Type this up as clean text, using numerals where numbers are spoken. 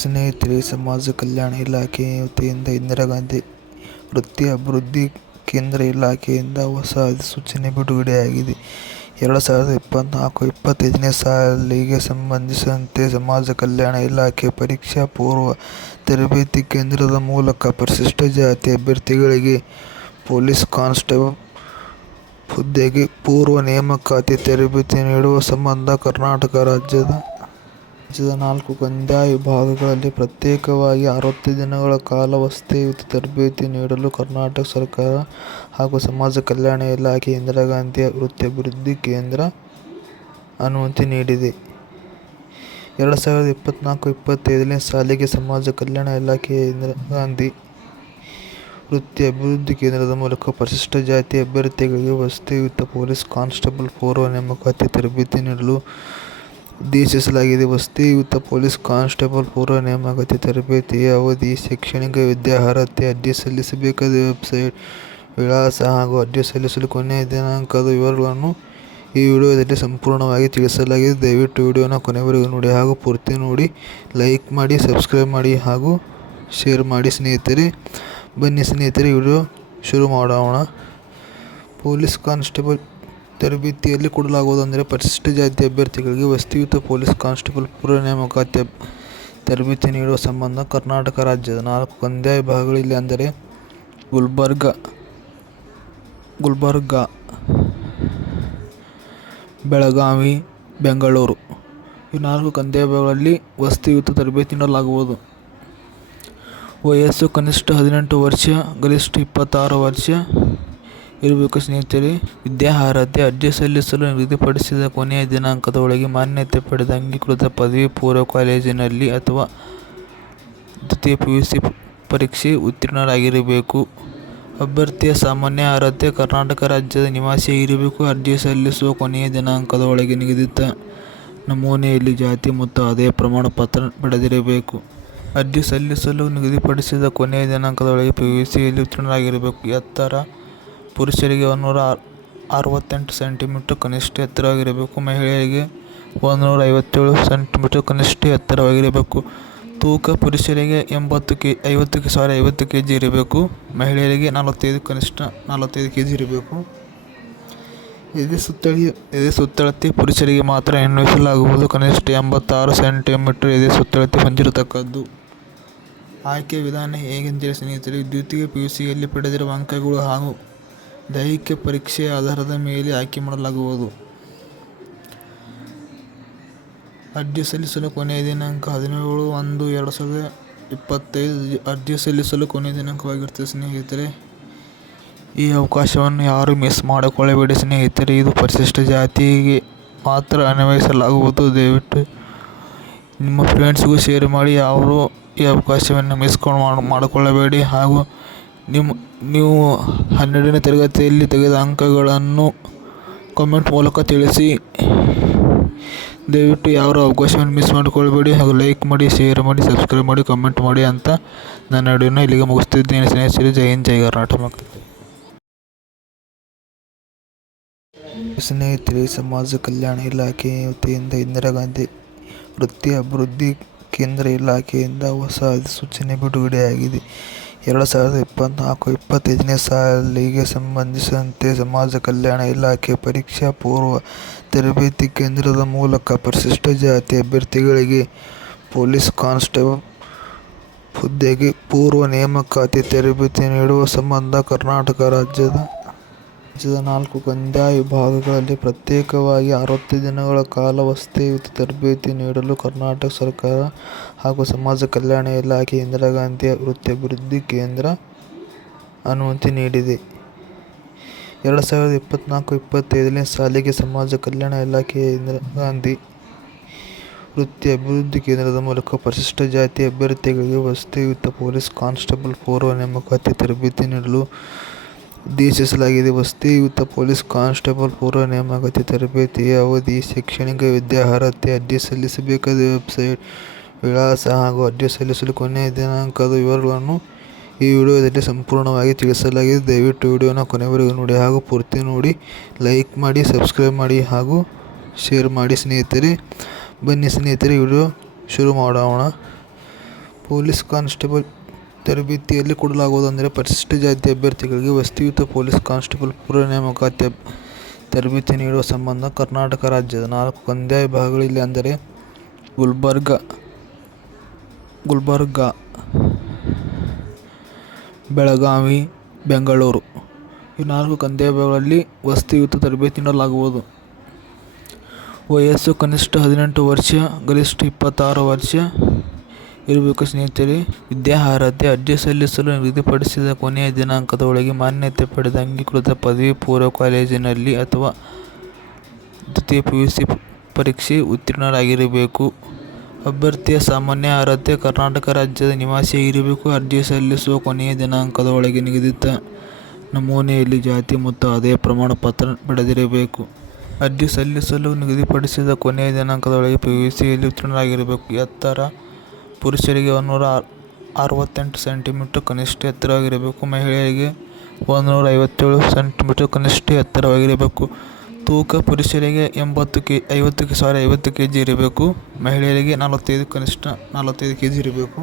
ಸ್ನೇಹಿತರೆ, ಸಮಾಜ ಕಲ್ಯಾಣ ಇಲಾಖೆ ವತಿಯಿಂದ ಇಂದಿರಾ ಗಾಂಧಿ ವೃತ್ತಿ ಅಭಿವೃದ್ಧಿ ಕೇಂದ್ರ ಇಲಾಖೆಯಿಂದ ಹೊಸ ಅಧಿಸೂಚನೆ ಬಿಡುಗಡೆಯಾಗಿದೆ. 2024-25ನೇ ಸಾಲಿಗೆ ಸಂಬಂಧಿಸಿದಂತೆ ಸಮಾಜ ಕಲ್ಯಾಣ ಇಲಾಖೆ ಪರೀಕ್ಷಾ ಪೂರ್ವ ತರಬೇತಿ ಕೇಂದ್ರದ ಮೂಲಕ ಪರಿಶಿಷ್ಟ ಜಾತಿ ಅಭ್ಯರ್ಥಿಗಳಿಗೆ ಪೊಲೀಸ್ ಕಾನ್ಸ್ಟೇಬಲ್ ಹುದ್ದೆಗೆ ಪೂರ್ವ ನೇಮಕಾತಿ ತರಬೇತಿ ನೀಡುವ ಸಂಬಂಧ ಕರ್ನಾಟಕ ರಾಜ್ಯದ 4 ಕಂದಾಯ ವಿಭಾಗಗಳಲ್ಲಿ ಪ್ರತ್ಯೇಕವಾಗಿ 60 ದಿನಗಳ ಕಾಲ ವಸತಿಯುತ ತರಬೇತಿ ನೀಡಲು ಕರ್ನಾಟಕ ಸರ್ಕಾರ ಹಾಗೂ ಸಮಾಜ ಕಲ್ಯಾಣ ಇಲಾಖೆ ಇಂದಿರಾ ಗಾಂಧಿ ವೃತ್ತಿ ಅಭಿವೃದ್ಧಿ ಕೇಂದ್ರ ಅನುಮತಿ ನೀಡಿದೆ. 2024-25ನೇ ಸಾಲಿಗೆ ಸಮಾಜ ಕಲ್ಯಾಣ ಇಲಾಖೆಯ ಇಂದಿರಾ ಗಾಂಧಿ ವೃತ್ತಿ ಅಭಿವೃದ್ಧಿ ಕೇಂದ್ರದ ಮೂಲಕ ಪರಿಶಿಷ್ಟ ಜಾತಿ ಅಭ್ಯರ್ಥಿಗಳಿಗೆ ವಸತಿಯುತ ಪೊಲೀಸ್ ಕಾನ್ಸ್ಟೇಬಲ್ ಪೂರ್ವ ನೇಮಕಾತಿ ತರಬೇತಿ ನೀಡಲು ಉದ್ದೇಶಿಸಲಾಗಿದೆ. ವಸತಿಯುತ ಪೊಲೀಸ್ ಕಾನ್ಸ್ಟೇಬಲ್ ಪೂರ್ವ ನೇಮಕಾತಿ ತರಬೇತಿಯ ಅವಧಿ, ಶೈಕ್ಷಣಿಕ ವಿದ್ಯಾರ್ಹತೆ, ಅರ್ಜಿ ಸಲ್ಲಿಸಬೇಕಾದ ವೆಬ್ಸೈಟ್ ವಿಳಾಸ ಹಾಗೂ ಅರ್ಜಿ ಸಲ್ಲಿಸಲು ಕೊನೆಯ ದಿನಾಂಕದ ವಿವರಗಳನ್ನು ಈ ವಿಡಿಯೋದಲ್ಲಿ ಸಂಪೂರ್ಣವಾಗಿ ತಿಳಿಸಲಾಗಿದೆ. ದಯವಿಟ್ಟು ವಿಡಿಯೋನ ಕೊನೆವರೆಗೂ ನೋಡಿ ಹಾಗೂ ಪೂರ್ತಿ ನೋಡಿ. ಲೈಕ್ ಮಾಡಿ, ಸಬ್ಸ್ಕ್ರೈಬ್ ಮಾಡಿ ಹಾಗೂ ಶೇರ್ ಮಾಡಿ ಸ್ನೇಹಿತರೆ. ಬನ್ನಿ ಸ್ನೇಹಿತರೆ, ವಿಡಿಯೋ ಶುರು ಮಾಡೋಣ. ಪೊಲೀಸ್ ಕಾನ್ಸ್ಟೇಬಲ್ ತರಬೇತಿಯಲ್ಲಿ ಕೊಡಲಾಗುವುದೆಂದರೆ ಪರಿಶಿಷ್ಟ ಜಾತಿ ಅಭ್ಯರ್ಥಿಗಳಿಗೆ ವಸತಿಯುತ ಪೊಲೀಸ್ ಕಾನ್ಸ್ಟೇಬಲ್ ಪೂರ್ವ ನೇಮಕಾತಿ ತರಬೇತಿ ನೀಡುವ ಸಂಬಂಧ ಕರ್ನಾಟಕ ರಾಜ್ಯದ 4 ಕಂದಾಯ ವಿಭಾಗಗಳಲ್ಲಿ ಅಂದರೆ ಗುಲ್ಬರ್ಗ, ಬೆಳಗಾವಿ, ಬೆಂಗಳೂರು ಈ 4 ಕಂದಾಯ ವಿಭಾಗಗಳಲ್ಲಿ ವಸತಿಯುತ ತರಬೇತಿ ನೀಡಲಾಗುವುದು. ವಯಸ್ಸು ಕನಿಷ್ಠ 18 ವರ್ಷ, ಗರಿಷ್ಠ 26 ವರ್ಷ ಇರಬೇಕು ಸ್ನೇಹಿತರೆ. ವಿದ್ಯಾರ್ಹತೆ, ಅರ್ಜಿ ಸಲ್ಲಿಸಲು ನಿಗದಿಪಡಿಸಿದ ಕೊನೆಯ ದಿನಾಂಕದ ಒಳಗೆ ಮಾನ್ಯತೆ ಪಡೆದ ಅಂಗೀಕೃತ ಪದವಿ ಪೂರ್ವ ಕಾಲೇಜಿನಲ್ಲಿ ಅಥವಾ ದ್ವಿತೀಯ PUC ಪರೀಕ್ಷೆ ಉತ್ತೀರ್ಣರಾಗಿರಬೇಕು. ಅಭ್ಯರ್ಥಿಯ ಸಾಮಾನ್ಯ ಅರ್ಹತೆ ಕರ್ನಾಟಕ ರಾಜ್ಯದ ನಿವಾಸಿಯಾಗಿರಬೇಕು. ಅರ್ಜಿ ಸಲ್ಲಿಸುವ ಕೊನೆಯ ದಿನಾಂಕದ ಒಳಗೆ ನಿಗದಿತ ನಮೂನೆಯಲ್ಲಿ ಜಾತಿ ಮತ್ತು ಆದಾಯ ಪ್ರಮಾಣ ಪತ್ರ ಪಡೆದಿರಬೇಕು. ಅರ್ಜಿ ಸಲ್ಲಿಸಲು ನಿಗದಿಪಡಿಸಿದ ಕೊನೆಯ ದಿನಾಂಕದ ಒಳಗೆ PUCಯಲ್ಲಿ ಉತ್ತೀರ್ಣರಾಗಿರಬೇಕು. ಎತ್ತರ ಪುರುಷರಿಗೆ 168 ಸೆಂಟಿಮೀಟರ್ ಕನಿಷ್ಠ ಎತ್ತರವಾಗಿರಬೇಕು. ಮಹಿಳೆಯರಿಗೆ 157 ಸೆಂಟಿಮೀಟರ್ ಕನಿಷ್ಠ ಎತ್ತರವಾಗಿರಬೇಕು. ತೂಕ ಪುರುಷರಿಗೆ 50 kg ಇರಬೇಕು. ಮಹಿಳೆಯರಿಗೆ 45 ಕನಿಷ್ಠ 45 kg ಇರಬೇಕು. ಎದೆ ಸುತ್ತಳತೆ ಪುರುಷರಿಗೆ ಮಾತ್ರ ಅನ್ವಯಿಸಲಾಗುವುದು. ಕನಿಷ್ಠ 86 ಸೆಂಟಿಮೀಟರ್ ಎದೆ ಸುತ್ತಳತೆ ಹೊಂದಿರತಕ್ಕದ್ದು. ಆಯ್ಕೆ ವಿಧಾನ ಹೇಗೆಂದರೆ ಸ್ನೇಹಿತರೆ, ದ್ವಿತೀಯ PUCಯಲ್ಲಿ ಪಡೆದಿರುವ ಅಂಕಗಳು ಹಾಗೂ ದೈಹಿಕ ಪರೀಕ್ಷೆಯ ಆಧಾರದ ಮೇಲೆ ಆಯ್ಕೆ ಮಾಡಲಾಗುವುದು. ಅರ್ಜಿ ಸಲ್ಲಿಸಲು ಕೊನೆಯ ದಿನಾಂಕ 17/1/2025 ಅರ್ಜಿ ಸಲ್ಲಿಸಲು ಕೊನೆಯ ದಿನಾಂಕವಾಗಿರುತ್ತದೆ ಸ್ನೇಹಿತರೆ. ಈ ಅವಕಾಶವನ್ನು ಯಾರು ಮಿಸ್ ಮಾಡಿಕೊಳ್ಳಬೇಡಿ ಸ್ನೇಹಿತರೆ. ಇದು ಪರಿಶಿಷ್ಟ ಜಾತಿಗೆ ಮಾತ್ರ ಅನ್ವಯಿಸಲಾಗುವುದು. ದಯವಿಟ್ಟು ನಿಮ್ಮ ಫ್ರೆಂಡ್ಸ್ಗೂ ಶೇರ್ ಮಾಡಿ. ಯಾರು ಈ ಅವಕಾಶವನ್ನು ಮಿಸ್ ಮಾಡಿಕೊಳ್ಳಬೇಡಿ. ಹಾಗೂ ನೀವು 12ನೇ ತರಗತಿಯಲ್ಲಿ ತೆಗೆದ ಅಂಕಗಳನ್ನು ಕಾಮೆಂಟ್ ಮೂಲಕ ತಿಳಿಸಿ. ದಯವಿಟ್ಟು ಯಾರು ಅವಕಾಶವನ್ನು ಮಿಸ್ ಮಾಡಿಕೊಳ್ಳಬೇಡಿ. ಹಾಗೂ ಲೈಕ್ ಮಾಡಿ, ಶೇರ್ ಮಾಡಿ, ಸಬ್ಸ್ಕ್ರೈಬ್ ಮಾಡಿ, ಕಾಮೆಂಟ್ ಮಾಡಿ ಅಂತ ನನ್ನ ವಿಡಿಯೋನ ಇಲ್ಲಿಗೆ ಮುಗಿಸ್ತಿದ್ದೇನೆ ಸ್ನೇಹಿತರೆ. ಜೈ ಹಿಂದ್, ಜೈ ಕರ್ನಾಟಕ. ಸ್ನೇಹಿತರೆ, ಸಮಾಜ ಕಲ್ಯಾಣ ಇಲಾಖೆ ವತಿಯಿಂದ ಇಂದಿರಾ ಗಾಂಧಿ ವೃತ್ತಿ ಅಭಿವೃದ್ಧಿ ಕೇಂದ್ರ ಇಲಾಖೆಯಿಂದ ಹೊಸ ಅಧಿಸೂಚನೆ ಬಿಡುಗಡೆಯಾಗಿದೆ. 2024-25ನೇ ಸಾಲಿಗೆ ಸಂಬಂಧಿಸಿದಂತೆ ಸಮಾಜ ಕಲ್ಯಾಣ ಇಲಾಖೆ ಪರೀಕ್ಷಾ ಪೂರ್ವ ತರಬೇತಿ ಕೇಂದ್ರದ ಮೂಲಕ ಪರಿಶಿಷ್ಟ ಜಾತಿ ಅಭ್ಯರ್ಥಿಗಳಿಗೆ ಪೊಲೀಸ್ ಕಾನ್ಸ್ಟೇಬಲ್ ಹುದ್ದೆಗೆ ಪೂರ್ವ ನೇಮಕಾತಿ ತರಬೇತಿ ನೀಡುವ ಸಂಬಂಧ ಕರ್ನಾಟಕ ರಾಜ್ಯದ 4 ಕಂದಾಯ ವಿಭಾಗಗಳಲ್ಲಿ ಪ್ರತ್ಯೇಕವಾಗಿ 60 ದಿನಗಳ ಕಾಲ ವಸತಿಯುತ ತರಬೇತಿ ನೀಡಲು ಕರ್ನಾಟಕ ಸರ್ಕಾರ ಹಾಗೂ ಸಮಾಜ ಕಲ್ಯಾಣ ಇಲಾಖೆ ಇಂದಿರಾ ಗಾಂಧಿ ವೃತ್ತಿ ಅಭಿವೃದ್ಧಿ ಕೇಂದ್ರ ಅನುಮತಿ ನೀಡಿದೆ. 2024-25ನೇ ಸಾಲಿಗೆ ಸಮಾಜ ಕಲ್ಯಾಣ ಇಲಾಖೆಯ ಇಂದಿರಾ ಗಾಂಧಿ ವೃತ್ತಿ ಅಭಿವೃದ್ಧಿ ಕೇಂದ್ರದ ಮೂಲಕ ಪರಿಶಿಷ್ಟ ಜಾತಿ ಅಭ್ಯರ್ಥಿಗಳಿಗೆ ವಸತಿಯುತ ಪೊಲೀಸ್ ಕಾನ್ಸ್ಟೇಬಲ್ ಪೂರ್ವ ನೇಮಕಾತಿ ತರಬೇತಿ ನೀಡಲು ಉದ್ದೇಶಿಸಲಾಗಿದೆ. ವಸತಿಯುತ ಪೊಲೀಸ್ ಕಾನ್ಸ್ಟೇಬಲ್ ಪೂರ್ವ ನೇಮಕಾತಿ ತರಬೇತಿಯ ಅವಧಿ, ಶೈಕ್ಷಣಿಕ ವಿದ್ಯಾರ್ಹತೆ, ಅರ್ಜಿ ಸಲ್ಲಿಸಬೇಕಾದ ವೆಬ್ಸೈಟ್ ವಿಳಾಸ ಹಾಗೂ ಅರ್ಜಿ ಸಲ್ಲಿಸಲು ಕೊನೆಯ ದಿನಾಂಕದ ವಿವರಗಳನ್ನು ಈ ವಿಡಿಯೋದಲ್ಲಿ ಸಂಪೂರ್ಣವಾಗಿ ತಿಳಿಸಲಾಗಿದೆ. ದಯವಿಟ್ಟು ವಿಡಿಯೋನ ಕೊನೆವರೆಗೂ ನೋಡಿ ಹಾಗೂ ಪೂರ್ತಿ ನೋಡಿ. ಲೈಕ್ ಮಾಡಿ, ಸಬ್ಸ್ಕ್ರೈಬ್ ಮಾಡಿ ಹಾಗೂ ಶೇರ್ ಮಾಡಿ ಸ್ನೇಹಿತರೆ. ಬನ್ನಿ ಸ್ನೇಹಿತರೆ, ವಿಡಿಯೋ ಶುರು ಮಾಡೋಣ. ಪೊಲೀಸ್ ಕಾನ್ಸ್ಟೇಬಲ್ ತರಬೇತಿಯಲ್ಲಿ ಕೊಡಲಾಗುವುದು. ಅಂದರೆ ಪರಿಶಿಷ್ಟ ಜಾತಿ ಅಭ್ಯರ್ಥಿಗಳಿಗೆ ವಸತಿಯುತ ಪೊಲೀಸ್ ಕಾನ್ಸ್ಟೇಬಲ್ ಪೂರ್ವ ನೇಮಕಾತಿ ತರಬೇತಿ ನೀಡುವ ಸಂಬಂಧ ಕರ್ನಾಟಕ ರಾಜ್ಯದ 4 ಕಂದಾಯ ವಿಭಾಗಗಳಿವೆ. ಅಂದರೆ ಗುಲ್ಬರ್ಗ, ಬೆಳಗಾವಿ, ಬೆಂಗಳೂರು ಈ 4 ಕಂದಾಯ ವಿಭಾಗಗಳಲ್ಲಿ ವಸತಿಯುತ ತರಬೇತಿ ನೀಡಲಾಗುವುದು. ವಯಸ್ಸು ಕನಿಷ್ಠ 18 ವರ್ಷ, ಗರಿಷ್ಠ 26 ವರ್ಷ ಇರಬೇಕು. ಸ್ನೇಹಿತರೆ, ವಿದ್ಯಾರ್ಹತೆ ಅರ್ಜಿ ಸಲ್ಲಿಸಲು ನಿಗದಿಪಡಿಸಿದ ಕೊನೆಯ ದಿನಾಂಕದ ಒಳಗೆ ಮಾನ್ಯತೆ ಪಡೆದ ಅಂಗೀಕೃತ ಪದವಿ ಪೂರ್ವ ಕಾಲೇಜಿನಲ್ಲಿ ಅಥವಾ ದ್ವಿತೀಯ PUC ಪರೀಕ್ಷೆ ಉತ್ತೀರ್ಣರಾಗಿರಬೇಕು. ಅಭ್ಯರ್ಥಿಯ ಸಾಮಾನ್ಯ ಅರ್ಹತೆ ಕರ್ನಾಟಕ ರಾಜ್ಯದ ನಿವಾಸಿಯಾಗಿರಬೇಕು. ಅರ್ಜಿ ಸಲ್ಲಿಸುವ ಕೊನೆಯ ದಿನಾಂಕದ ಒಳಗೆ ನಿಗದಿತ ನಮೂನೆಯಲ್ಲಿ ಜಾತಿ ಮತ್ತು ಆದಾಯ ಪ್ರಮಾಣ ಪತ್ರ ಪಡೆದಿರಬೇಕು. ಅರ್ಜಿ ಸಲ್ಲಿಸಲು ನಿಗದಿಪಡಿಸಿದ ಕೊನೆಯ ದಿನಾಂಕದ ಒಳಗೆ PUCಯಲ್ಲಿ ಉತ್ತೀರ್ಣರಾಗಿರಬೇಕು. ಎತ್ತರ ಪುರುಷರಿಗೆ 168 ಸೆಂಟಿಮೀಟರ್ ಕನಿಷ್ಠ ಎತ್ತರವಾಗಿರಬೇಕು. ಮಹಿಳೆಯರಿಗೆ 157 ಸೆಂಟಿಮೀಟರ್ ಕನಿಷ್ಠ ಎತ್ತರವಾಗಿರಬೇಕು. ತೂಕ ಪುರುಷರಿಗೆ 50 kg ಇರಬೇಕು. ಮಹಿಳೆಯರಿಗೆ 45 ಕನಿಷ್ಠ 45 kg ಇರಬೇಕು.